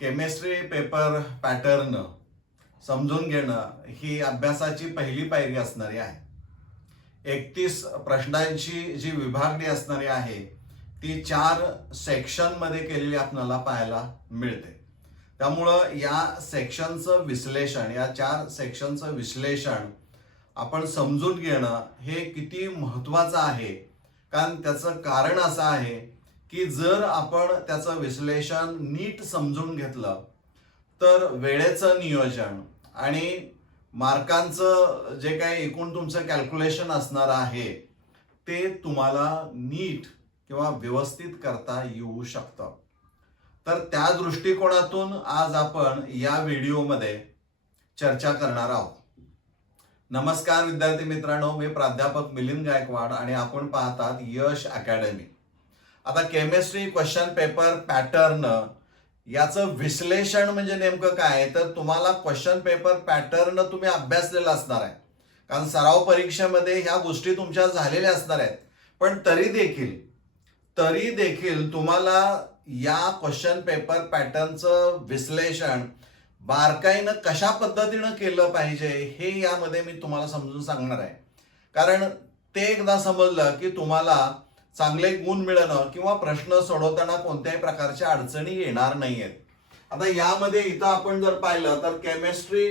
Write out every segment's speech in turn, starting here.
Chemistry paper pattern समजून घेणं ही अभ्यासाची पहिली पायरी असणारी आहे. 31 प्रश्नांची जी विभागणी असणारी आहे ती 4 सेक्शनमध्ये केलेली आपल्याला पाहायला मिळते. त्यामुळं या सेक्शनचं विश्लेषण, या 4 सेक्शनचं विश्लेषण आपण समजून घेणं हे किती महत्त्वाचं आहे. कारण त्याचं कारण असं आहे की जर आपण त्याचं विश्लेषण नीट समजून घेतलं तर वेळेचं नियोजन आणि मार्कांचं जे काही एकूण तुमचं कॅल्क्युलेशन असणार आहे ते तुम्हाला नीट किंवा व्यवस्थित करता येऊ शकतं. तर त्या दृष्टिकोनातून आज आपण या व्हिडिओमध्ये चर्चा करणार आहोत. नमस्कार विद्यार्थी मित्रांनो, मी प्राध्यापक मिलिंद गायकवाड आणि आपण पाहतात यश अकॅडमी. आता केमिस्ट्री क्वेश्चन पेपर पॅटर्न याचं विश्लेषण म्हणजे नेमकं काय, तर तुम्हाला क्वेश्चन पेपर पॅटर्न तुम्ही अभ्यासलेला असणार आहे. कारण सराव परीक्षेमध्ये ह्या गोष्टी तुमच्या झालेल्या असणार आहेत. पण तरी देखील तुम्हाला या क्वेश्चन पेपर पॅटर्नचं विश्लेषण बारकाईनं कशा पद्धतीनं केलं पाहिजे हे यामध्ये मी तुम्हाला समजून सांगणार आहे. कारण ते एकदा समजलं की तुम्हाला चांगले गुण मिळणं किंवा प्रश्न सोडवताना कोणत्याही प्रकारच्या अडचणी येणार नाहीयेत. आता यामध्ये इथं आपण जर पाहिलं तर केमिस्ट्री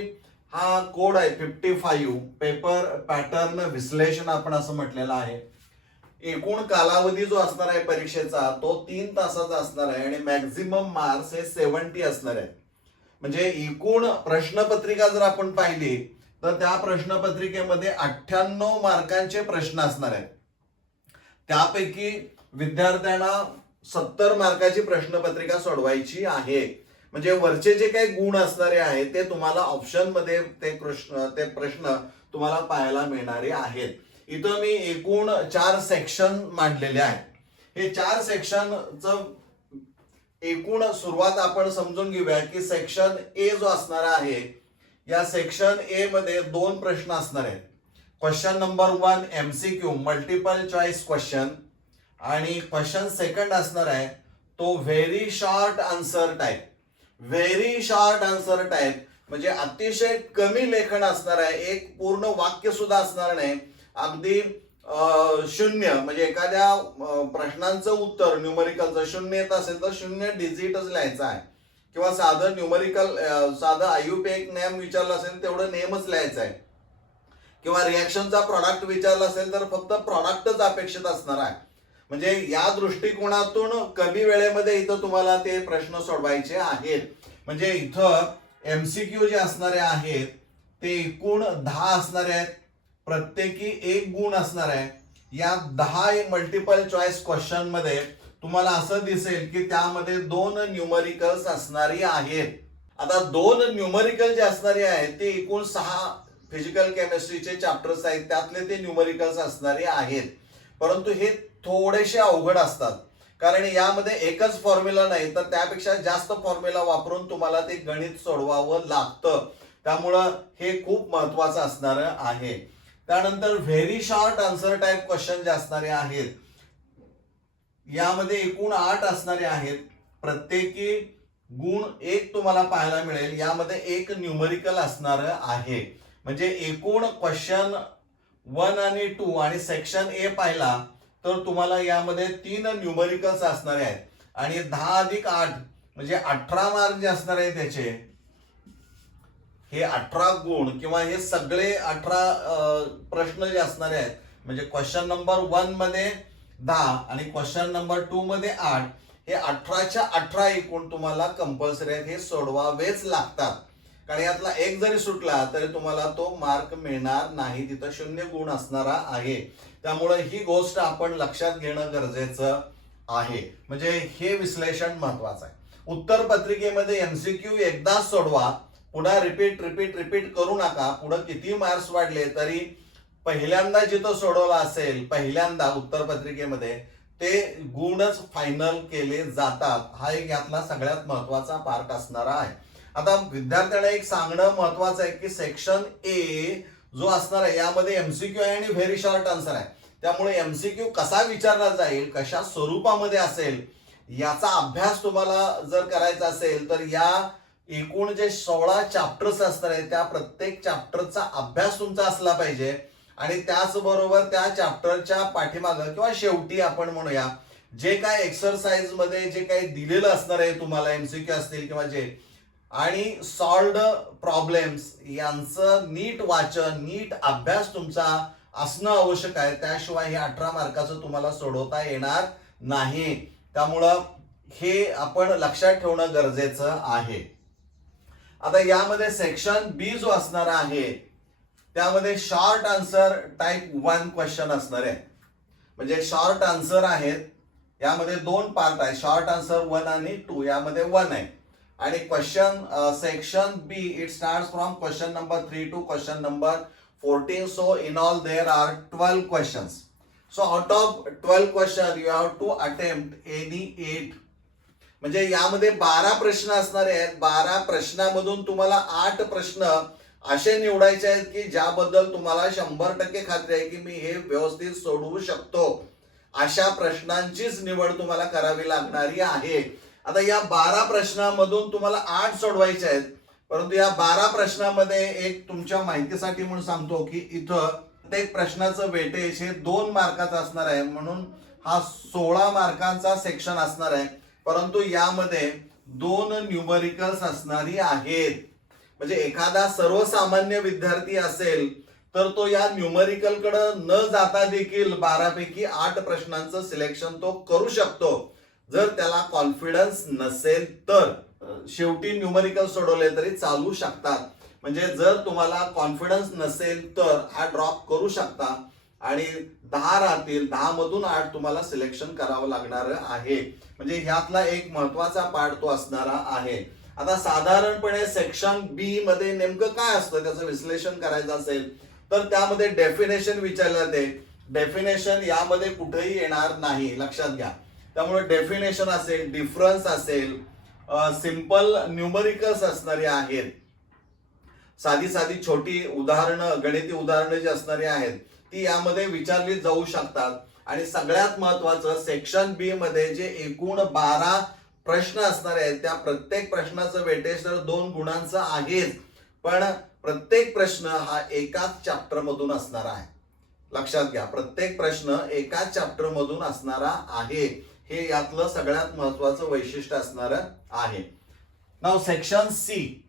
हा कोड आहे 55 पेपर पॅटर्न विश्लेषण आपण असं म्हटलेलं आहे. एकूण कालावधी जो असणार आहे परीक्षेचा तो 3 तासाचा असणार आहे आणि मॅक्झिमम मार्क्स हे 70 असणार आहे. म्हणजे एकूण प्रश्नपत्रिका जर आपण पाहिली तर त्या प्रश्नपत्रिकेमध्ये 98 मार्कांचे प्रश्न असणार आहेत. त्यापैकी विद्यार्थ्यांना 70 मार्काची प्रश्नपत्रिका सोडवायची आहे. म्हणजे वरचे जे काही गुण असणारे आहेत ते तुम्हाला ऑप्शन मध्ये ते प्रश्न तुम्हाला पाहायला मिळणारे आहेत. इथं मी एकूण 4 सेक्शन मांडलेले आहेत. हे 4 सेक्शनचं एकूण सुरुवात आपण समजून घेऊया की सेक्शन ए जो असणार आहे या सेक्शन ए मध्ये 2 प्रश्न असणार आहेत. Question number 1 MCQ multiple choice question आणि क्वेश्चन सेकंड असणार आहे तो very short answer type. Very short answer type म्हणजे अतिशय कमी लेखन असणार आहे. एक पूर्ण वाक्य सुद्धा असणार नाही. अगदी शून्य म्हणजे एखाद्या प्रश्नांचं उत्तर न्यूमरिकलचं 0 येत असेल तर 0 डिजिटच लिहायचं आहे किंवा साधं न्यूमरिकल साधं IUPAC नेम विचारलं असेल तेवढं नेमच लिहायचं आहे किंवा रिॲक्शनचा प्रॉडक्ट विचारला असेल तर फक्त प्रॉडक्टच अपेक्षित असणार आहे. म्हणजे या दृष्टिकोनातून कमी वेळेमध्ये इथं तुम्हाला ते प्रश्न सोडवायचे आहेत. म्हणजे इथं MCQ जे असणारे आहेत ते एकूण 10 असणारे आहेत. प्रत्येकी 1 गुण असणार आहे. या 10 मल्टिपल चॉईस क्वेश्चन मध्ये तुम्हाला असं दिसेल की त्यामध्ये 2 न्यूमरिकल्स असणारी आहेत. आता 2 न्यूमरिकल जे असणारे आहेत ते एकूण 6 फिजिकल केमिस्ट्रीचे चॅप्टर्स आहेत त्यातले ते न्यूमरिकल्स असणारे आहेत. परंतु हे थोडेसे अवघड असतात कारण यामध्ये एकच फॉर्म्युला नाही तर त्यापेक्षा जास्त फॉर्म्युला वापरून तुम्हाला ते गणित सोडवावं लागतं. त्यामुळं हे खूप महत्वाचं असणार आहे. त्यानंतर very short answer type question जे असणारे आहेत यामध्ये एकूण 8 असणारे आहेत. प्रत्येकी गुण 1 तुम्हाला पाहायला मिळेल. यामध्ये 1 न्यूमरिकल असणार आहे. म्हणजे एकूण क्वेश्चन 1 आणि 2 आणि सेक्शन ए पाहिला तर तुम्हाला यामध्ये 3 न्यूमरिकल्स असणारे आहेत आणि 10 अधिक 8 म्हणजे 18 मार्क जे असणार आहे त्याचे हे 18 गुण किंवा हे सगळे 18 प्रश्न जे असणारे आहेत म्हणजे क्वेश्चन नंबर 1 मध्ये 10 आणि क्वेश्चन नंबर 2 मध्ये 8 हे 18च्या 18 एकूण तुम्हाला कंपल्सरी आहेत. हे सोडवावेच लागतात. कारण यातला एक जरी सुटला तरी तुम्हाला तो मार्क मिळणार नाही. तिथं 0 गुण असणारा आहे. त्यामुळे ही गोष्ट आपण लक्षात घेणं गरजेचं आहे. म्हणजे हे विश्लेषण महत्वाचं आहे. उत्तर पत्रिकेमध्ये MCQ एकदाच सोडवा. पुन्हा रिपीट करू नका. पुढे किती मार्क्स वाढले तरी पहिल्यांदा जिथं सोडवला असेल पहिल्यांदा उत्तर पत्रिकेमध्ये ते गुणच फायनल केले जातात. हा एक यातला सगळ्यात महत्वाचा पार्ट असणारा आहे. आता विद्यार्थ्यांना एक सांगणं महत्वाचं आहे की सेक्शन ए जो असणार आहे यामध्ये MCQ आहे आणि व्हेरी शॉर्ट आन्सर आहे. त्यामुळे MCQ कसा विचारला जाईल, कशा स्वरूपामध्ये असेल याचा अभ्यास तुम्हाला जर करायचा असेल तर या एकूण जे 16 चॅप्टर्स असणार आहेत त्या प्रत्येक चॅप्टरचा अभ्यास तुमचा असला पाहिजे. आणि त्याचबरोबर त्या चॅप्टरच्या पाठीमागं किंवा शेवटी आपण म्हणूया जे काय एक्सरसाइज मध्ये जे काही दिलेलं असणार आहे तुम्हाला, एमसीक्यू असतील किंवा जे, आणि सॉल्व्ड प्रॉब्लेम्स यांचं नीट वाचन, नीट अभ्यास तुमचा असणं आवश्यक आहे. त्याशिवाय हे 18 मार्काचं तुम्हाला सोडवता येणार नाही. त्यामुळं हे आपण लक्षात ठेवणं गरजेचं आहे. आता यामध्ये सेक्शन बी जो असणार आहे त्यामध्ये शॉर्ट आन्सर टाइप 1 क्वेश्चन असणार आहे. म्हणजे शॉर्ट आन्सर आहेत, यामध्ये 2 पार्ट आहे, शॉर्ट आन्सर 1 आणि 2, यामध्ये 1 आहे. आणि question section B it starts from question number 3 to question number 14. So in all there are 12 questions. So out of 12 question you have to attempt any 8. म्हणजे यामध्ये 12 प्रश्न असणारे आहेत. 12 प्रश्नामधून तुम्हाला 8 प्रश्न असे निवडायचे आहेत की ज्याबद्दल तुम्हाला 100% खात्री आहे की मी हे व्यवस्थित सोडवू शकतो. अशा प्रश्नांचीच निवड तुम्हाला करावी लागणारी आहे. आता या 12 प्रश्नांमधून तुम्हाला 8 सोडवायचे आहेत. परंतु या 12 प्रश्नांमध्ये एक तुमच्या माहितीसाठी म्हणून सांगतो की इथं प्रत्येक प्रश्नाचं वेटेज हे 2 मार्काचं असणार आहे. म्हणून हा 16 मार्कांचा सेक्शन असणार आहे. परंतु यामध्ये 2 न्यूमरिकल्स असणारी आहेत. म्हणजे एखादा सर्वसामान्य विद्यार्थी असेल तर तो या न्यूमरिकल कडे न जाता देखील 12 पैकी 8 प्रश्नांचं सिलेक्शन तो करू शकतो जर त्याला कॉन्फिडन्स नसेल तर. शेवटी न्यूमरिकल सोडवले तरी चालू शकतात. म्हणजे जर तुम्हाला कॉन्फिडन्स नसेल तर हा ड्रॉप करू शकता आणि 10 राहतील, 10 मधून 8 तुम्हाला सिलेक्शन करावं लागणार आहे. म्हणजे ह्यातला एक महत्वाचा पार्ट तो असणारा आहे. आता साधारणपणे सेक्शन बी मध्ये नेमकं काय असतं त्याचं विश्लेषण करायचं असेल तर त्यामध्ये डेफिनेशन विचारलं जाते. डेफिनेशन यामध्ये कुठेही येणार नाही, लक्षात घ्या. त्यामुळे डेफिनेशन असेल, डिफरन्स असेल, सिंपल न्यूमरिकल्स असणारी आहेत, साधी साधी छोटी उदाहरणं, गणिती उदाहरणं जी असणारी आहेत ती यामध्ये विचारली जाऊ शकतात. आणि सगळ्यात महत्वाचं सेक्शन बी मध्ये जे एकूण 12 प्रश्न असणार आहेत त्या प्रत्येक प्रश्नाचं वेटेज तर 2 गुणांचं आहेच, पण प्रत्येक प्रश्न हा एकाच चॅप्टर मधून असणार आहे. लक्षात घ्या, प्रत्येक प्रश्न एकाच चॅप्टर मधून असणारा आहे. हे यातलं सगळ्यात महत्वाचं वैशिष्ट्य असणार आहे. नाव सेक्शन सी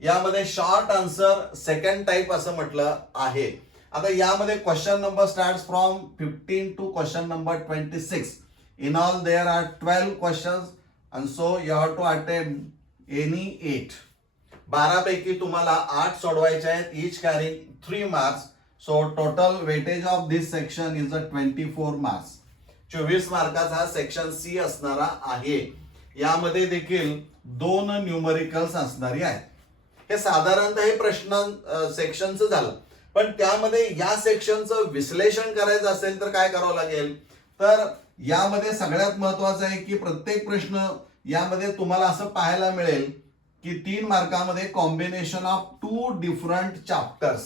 यामध्ये शॉर्ट आन्सर सेकंड टाइप असं म्हटलं आहे. आता यामध्ये question number start from 15 to question number 26. In all there are 12 questions and so you have to attempt any 8. 12 पैकी तुम्हाला 8 सोडवायचे आहेत, each carrying 3 marks. So total weightage of this section is 24 marks. 24 मार्काचा हा सेक्शन सी असणारा आहे. यामध्ये देखील 2 numericals असणारी आहेत. हे साधारणतः हे प्रश्न सेक्शनचं झालं. पण त्यामध्ये या सेक्शनचं विश्लेषण करायचं असेल तर काय करावं लागेल, तर यामध्ये सगळ्यात महत्वाचं आहे की प्रत्येक प्रश्न यामध्ये तुम्हाला असं पाहायला मिळेल की 3 मार्कामध्ये कॉम्बिनेशन ऑफ 2 डिफरंट चॅप्टर्स.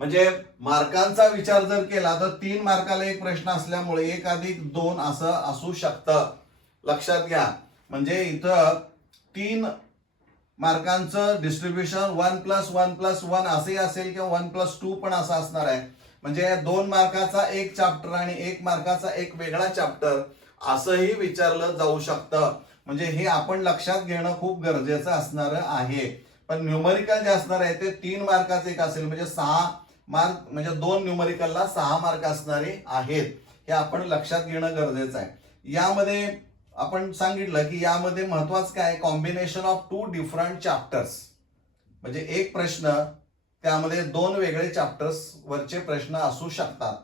म्हणजे मार्कांचा विचार जर केला तर 3 मार्काला एक प्रश्न असल्यामुळे 1 अधिक 2 असं असू शकतं. लक्षात घ्या, म्हणजे इथं 3 मार्कांचं डिस्ट्रीब्युशन 1+1+1 असे असेल किंवा 1+2 पण असं असणार आहे. म्हणजे 2 मार्काचा एक चॅप्टर आणि 1 मार्काचा एक वेगळा चॅप्टर असंही विचारलं जाऊ शकतं. म्हणजे हे आपण लक्षात घेणं खूप गरजेचं असणार आहे. पण न्यूमरिकल जे असणार आहे ते 3 मार्काचं एक असेल, म्हणजे 6 मार्क, म्हणजे 2 न्यूमरिकलला 6 मार्क असणारे आहेत. हे आपण लक्षात घेणं गरजेचं आहे. यामध्ये आपण सांगितलं की यामध्ये महत्वाचं काय, कॉम्बिनेशन ऑफ 2 डिफरंट चॅप्टर्स. म्हणजे एक प्रश्न त्यामध्ये 2 वेगळे चॅप्टर्स वरचे प्रश्न असू शकतात.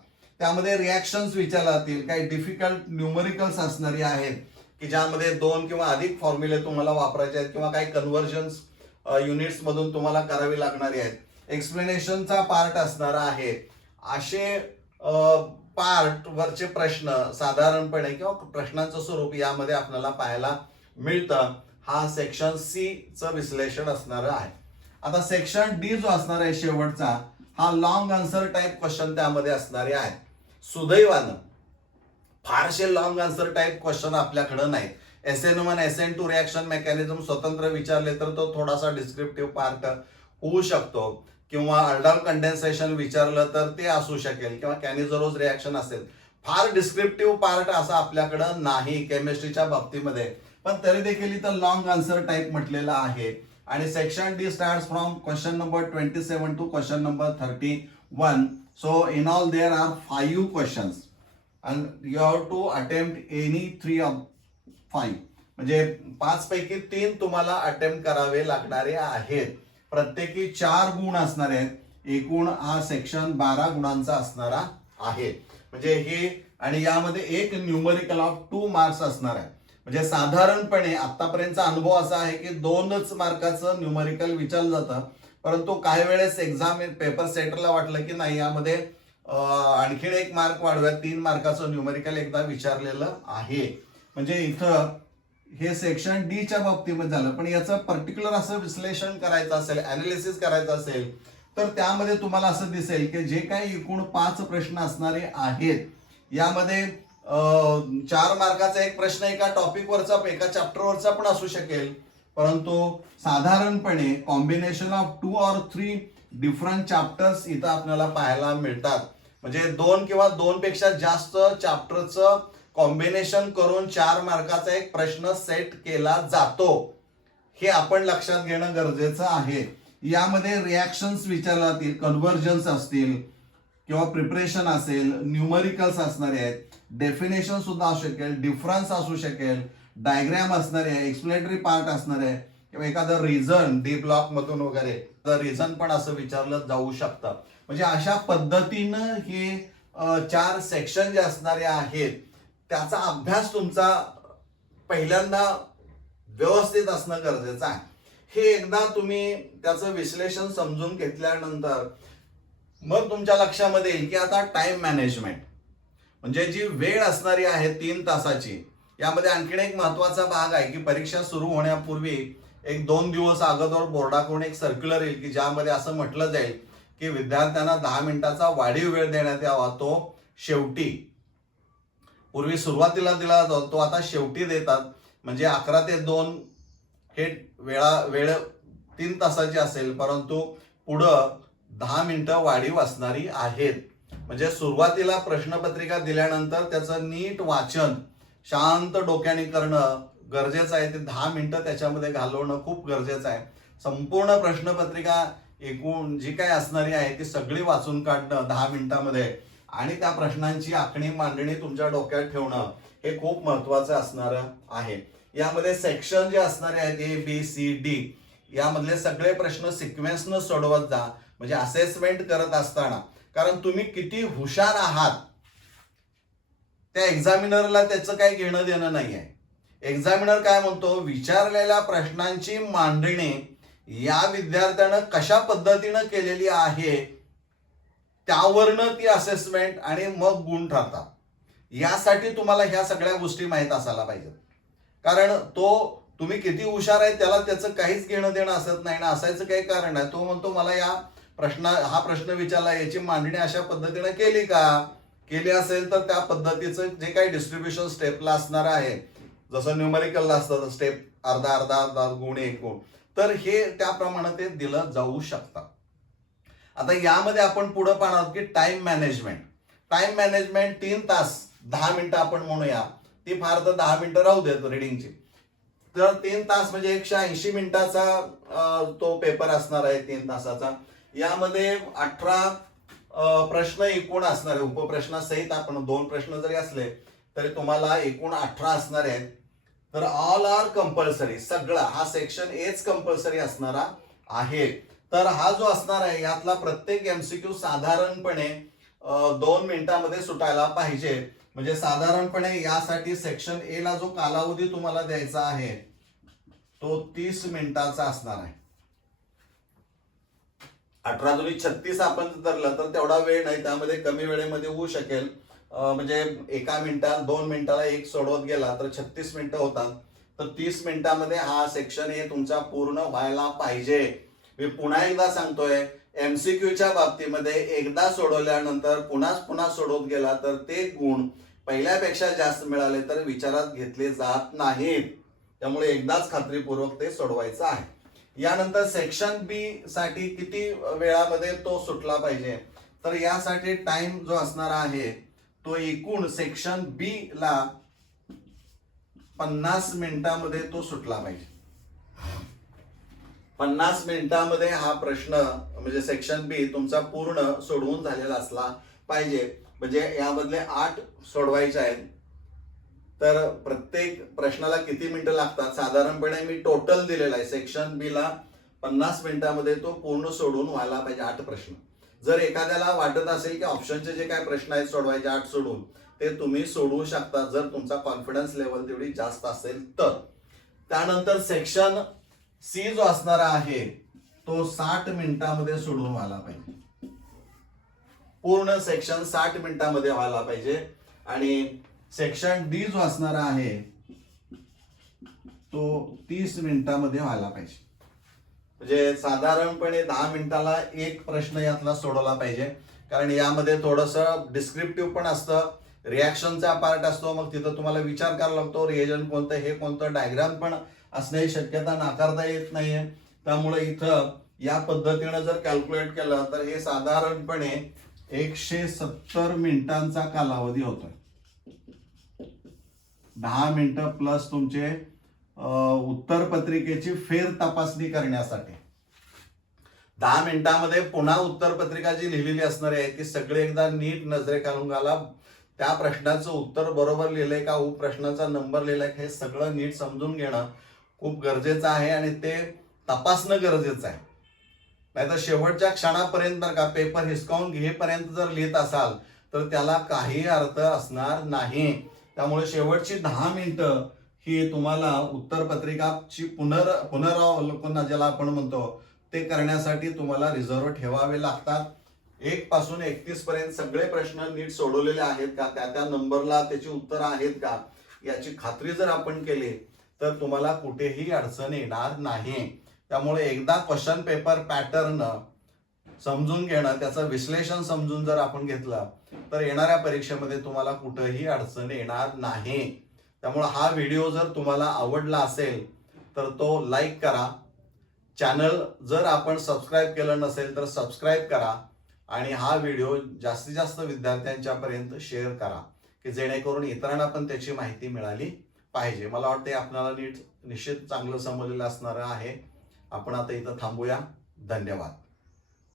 त्यामध्ये रिॲक्शन्स विचारले जातील, काही डिफिकल्ट न्यूमरिकल्स असणारी आहेत की ज्यामध्ये 2 किंवा अधिक फॉर्म्युले तुम्हाला वापरायचे आहेत किंवा काही कन्व्हर्जन्स युनिट्स मधून तुम्हाला करावी लागणारी आहेत. एक्सप्लेनेशनचा पार्ट असणार आहे. असे पार्ट वरचे प्रश्न साधारणपणे किंवा प्रश्नांचं स्वरूप यामध्ये आपल्याला पाहायला मिळतं. हा सेक्शन सी चं विश्लेषण असणार आहे. आता सेक्शन डी जो असणार आहे शेवटचा, हा लॉंग आन्सर टाइप क्वेश्चन त्यामध्ये असणारे आहेत. सुदैवानं फारसे लॉंग आन्सर टाईप क्वेश्चन आपल्याकडे नाहीत. SN1 SN2 रिॲक्शन मेकॅनिझम स्वतंत्र विचारले तर तो थोडासा डिस्क्रिप्टिव्ह पार्ट होऊ शकतो, किंवा अल्डॉल कंडेन्सेशन विचारलं तर ते असू शकेल, किंवा कॅनिझोरोस रिॲक्शन असेल. फार डिस्क्रिप्टिव्ह पार्ट असा आपल्याकडं नाही केमिस्ट्रीच्या बाबतीमध्ये, पण तरी देखील इथं लॉंग आन्सर टाईप म्हटलेला आहे. आणि section D starts from question number 27 to question number 31. So in all there are 5 questions and you have to attempt any 3 of 5. म्हणजे 5 पैकी 3 तुम्हाला अटेम्प्ट करावे लागणारे आहेत. प्रत्येकी 4 गुण असणार आहेत. एकूण हा सेक्शन 12 गुणांचा असणारा आहे. म्हणजे हे, आणि यामध्ये एक न्यूमरिकल ऑफ 2 मार्क्स असणार आहे. म्हणजे साधारणपणे आतापर्यंतचा अनुभव असा आहे की 2च मार्काचं न्यूमरिकल विचारलं जातं, परंतु काही वेळेस एक्झाम पेपर सेटरला वाटलं की नाही यामध्ये आणखीन 1 मार्क वाढव्या, 3 मार्काचं न्यूमरिकल एकदा विचारलेलं आहे. म्हणजे इथं हे सेक्शन डी च्या बाबतीमध्ये झालं. पण याचं पर्टिक्युलर असं विश्लेषण करायचं असेल, अनालिसिस करायचं असेल, तर त्यामध्ये तुम्हाला असं दिसेल की जे काही एकूण 5 प्रश्न असणारे आहेत, यामध्ये 4 मार्काचा एक प्रश्न एका टॉपिकवरचा, एका चॅप्टरवरचा पण असू शकेल, परंतु साधारणपणे combination of 2 or 3 different chapters इथं आपल्याला पाहायला मिळतात. म्हणजे 2 किंवा 2 पेक्षा जास्त चॅप्टरचं कॉम्बिनेशन करून 4 मार्काचा एक प्रश्न सेट केला जातो, हे आपण लक्षात घेणं गरजेचं आहे. यामध्ये रिॲक्शन्स विचारल्या जातील, कन्व्हर्जन्स असतील, किंवा प्रिपरेशन असेल, न्यूमरिकल्स असणारे आहेत, डेफिनेशन सुद्धा असू शकेल, डिफरन्स असू शकेल, डायग्राम असणारे आहे, एक्सप्लेनेटरी पार्ट असणार आहे, किंवा एखादं रिझन डी ब्लॉक मधून वगैरे रिझन पण असं विचारलं जाऊ शकतं. म्हणजे अशा पद्धतीनं हे 4 सेक्शन जे असणारे आहेत त्याचा अभ्यास तुमचा पहिल्यांदा व्यवस्थित असणं गरजेचं आहे. हे एकदा तुम्ही त्याचं विश्लेषण समजून घेतल्यानंतर मग तुमच्या लक्षामध्ये येईल की आता टाइम मॅनेजमेंट, म्हणजे जी वेळ असणारी आहे 3 तासाची, यामध्ये आणखीन एक महत्वाचा भाग आहे की परीक्षा सुरू होण्यापूर्वी 1-2 दिवस अगोदर बोर्डाकडून एक सर्क्युलर येईल की ज्यामध्ये असं म्हटलं जाईल की विद्यार्थ्यांना 10 मिनिटाचा वाढीव वेळ देण्यात यावा. तो शेवटी, पूर्वी सुरुवातीला दिला जातो, तो आता शेवटी देतात. म्हणजे 11 ते 2 हे वेळ 3 तासाची असेल, परंतु पुढं 10 मिनिटं वाढीव असणारी आहेत. म्हणजे सुरुवातीला प्रश्नपत्रिका दिल्यानंतर त्याचं नीट वाचन शांत डोक्याने करणं गरजेचं आहे. ते 10 मिनिटं त्याच्यामध्ये घालवणं खूप गरजेचं आहे. संपूर्ण प्रश्नपत्रिका एकूण जी काय असणारी आहे ती सगळी वाचून काढणं 10 मिनिटांमध्ये, आणि त्या प्रश्नांची आखणी मांडणी तुमच्या डोक्यात ठेवणं हे खूप महत्वाचं असणार आहे. यामध्ये सेक्शन जे असणारे आहेत ABCD, यामधले सगळे प्रश्न सिक्वेन्सनं सोडवत जा. म्हणजे असेसमेंट करत असताना, कारण तुम्ही किती हुशार आहात त्या एक्झामिनरला त्याचं काही घेणं देणं नाही आहे. एक्झामिनर काय म्हणतो, विचारलेल्या प्रश्नांची मांडणी या विद्यार्थ्यानं कशा पद्धतीनं केलेली आहे त्यावरनं ती असेसमेंट आणि मग गुण ठरतात. यासाठी तुम्हाला ह्या सगळ्या गोष्टी माहीत असायला पाहिजेत. कारण तो तुम्ही किती हुशार आहे त्याला त्याचं काहीच घेणं देणं असत नाही ना. असायचं काही कारण आहे. तो म्हणतो मला हा प्रश्न विचारला, याची मांडणी अशा पद्धतीने केली का, केली असेल तर त्या पद्धतीचं जे काही डिस्ट्रीब्युशन स्टेपला असणार आहे, जसं न्यूमरिकलला असतं स्टेप अर्धा गुण 1 गुण, तर हे त्याप्रमाणे ते दिलं जाऊ शकतं. आता यामध्ये आपण पुढे पाहणार आहोत की टाइम मॅनेजमेंट. टाइम मॅनेजमेंट 3 तास 10 मिनिटं आपण म्हणूया, ती फार तर 10 मिनिटं राहू देत रीडिंगची. तर 3 तास म्हणजे 180 मिनिटाचा तो पेपर असणार आहे 3 तासाचा. यामध्ये 18 प्रश्न एकूण असणार आहे. उपप्रश्नासहित आपण 2 प्रश्न जरी असले तरी तुम्हाला एकूण 18 असणार आहेत. तर ऑल आर कंपल्सरी, सगळा हा सेक्शन एच कंपल्सरी असणारा आहे. तर हा जो असणार आहे यातला प्रत्येक MCQ साधारणपणे 2 मिनिटांमध्ये सुटायला पाहिजे. म्हणजे साधारणपणे यासाठी सेक्शन ए ला जो कालावधी तुम्हाला द्यायचा आहे तो 30 मिनिटाचा असणार आहे. 18 दुनी 36 आपण धरलं तर तेवढा वेळ नाही, त्यामध्ये कमी वेळेमध्ये होऊ शकेल. म्हणजे 1 मिनिटात 2 मिनिटाला 1 सोडवत गेला तर 36 मिनिटं होतात. तर 30 मिनिटांमध्ये हा सेक्शन ए तुमचा पूर्ण व्हायला पाहिजे. मी पुन्हा एकदा सांगतोय, MCQच्या बाबतीमध्ये एकदा सोडवल्यानंतर पुन्हा सोडवत गेला तर ते गुण पहिल्यापेक्षा जास्त मिळाले तर विचारात घेतले जात नाहीत. त्यामुळे एकदाच खात्रीपूर्वक ते सोडवायचं आहे. यानंतर सेक्शन बी साठी किती वेळामध्ये तो सुटला पाहिजे, तर यासाठी टाइम जो असणार आहे तो एकूण सेक्शन बी ला 50 मिनिटांमध्ये तो सुटला पाहिजे. 50 मिनिटांमध्ये हा प्रश्न म्हणजे सेक्शन बी तुमचा पूर्ण सोडवून झालेला असला पाहिजे. म्हणजे यामधले 8 सोडवायचे आहेत. तर प्रत्येक प्रश्नाला किती मिनिटं लागतात साधारणपणे मी टोटल दिलेला आहे. सेक्शन बी ला 50 मिनिटांमध्ये तो पूर्ण सोडून व्हायला पाहिजे 8 प्रश्न. जर एखाद्याला वाटत असेल की ऑप्शनचे जे काय प्रश्न आहेत सोडवायचे 8 सोडून, ते तुम्ही सोडवू शकता जर तुमचा कॉन्फिडन्स लेवल तेवढी जास्त असेल तर. त्यानंतर सेक्शन सी जो असणार आहे तो 60 मिनिटांमध्ये सोडून व्हायला पाहिजे. पूर्ण सेक्शन 60 मिनिटांमध्ये व्हायला पाहिजे. आणि सेक्शन डी जो असणार आहे तो 30 मिनिटांमध्ये व्हायला पाहिजे. म्हणजे साधारणपणे 10 मिनिटाला एक प्रश्न यातला सोडवला पाहिजे. कारण यामध्ये थोडंसं डिस्क्रिप्टिव्ह पण असतं, रिॲक्शनचा पार्ट असतो, मग तिथं तुम्हाला विचार करावा लागतो रिएजंट कोणतं, हे कोणतं, डायग्राम पण असण्याची शक्यता नाकारता येत नाहीये. त्यामुळे इथं या पद्धतीनं जर कॅल्क्युलेट केलं तर हे साधारणपणे 170 मिनिटांचा कालावधी होतोय. 10 मिनिटं प्लस तुमचे उत्तर पत्रिकेची फेर तपासणी करण्यासाठी. 10 मिनिटांमध्ये पुन्हा उत्तर पत्रिका जी लिहिलेली असणार आहे ती सगळे एकदा नीट नजरे घालून घाला. त्या प्रश्नाचं उत्तर बरोबर लिहिलंय का, प्रश्नाचा नंबर लिहिलाय, हे सगळं नीट समजून घेणं खूप गरजेचं आहे आणि ते तपासणं गरजेचं आहे. नाहीतर शेवटच्या क्षणापर्यंत का पेपर हिसकावून घेईपर्यंत जर लिहित असाल तर त्याला काही अर्थ असणार नाही. त्यामुळे शेवटची 10 मिनिटं ही तुम्हाला उत्तर पत्रिकाची पुनरावलोकन ज्याला आपण म्हणतो ते करण्यासाठी तुम्हाला रिझर्व्ह ठेवावे लागतात. 1 पासून 31 पर्यंत सगळे प्रश्न नीट सोडवलेले आहेत का, त्या नंबरला त्याची उत्तर आहेत का, याची खात्री जर आपण केली तर तुम्हाला कुठेही अडचण येणार नाही. त्यामुळे एकदा क्वेश्चन पेपर पॅटर्न समजून घेणं, त्याचं विश्लेषण समजून जर आपण घेतलं तर येणाऱ्या परीक्षेमध्ये तुम्हाला कुठेही अडचण येणार नाही. त्यामुळे हा व्हिडिओ जर तुम्हाला आवडला असेल तर तो लाईक करा. चॅनल जर आपण सबस्क्राईब केलं नसेल तर सबस्क्राईब करा आणि हा व्हिडिओ जास्तीत जास्त विद्यार्थ्यांच्यापर्यंत शेअर करा की जेणेकरून इतरांना पण त्याची माहिती मिळाली पाहिजे. मला वाटते आपल्याला निश्चित चांगलं समजलेलं असणार आहे. आपण आता इथं थांबूया. धन्यवाद.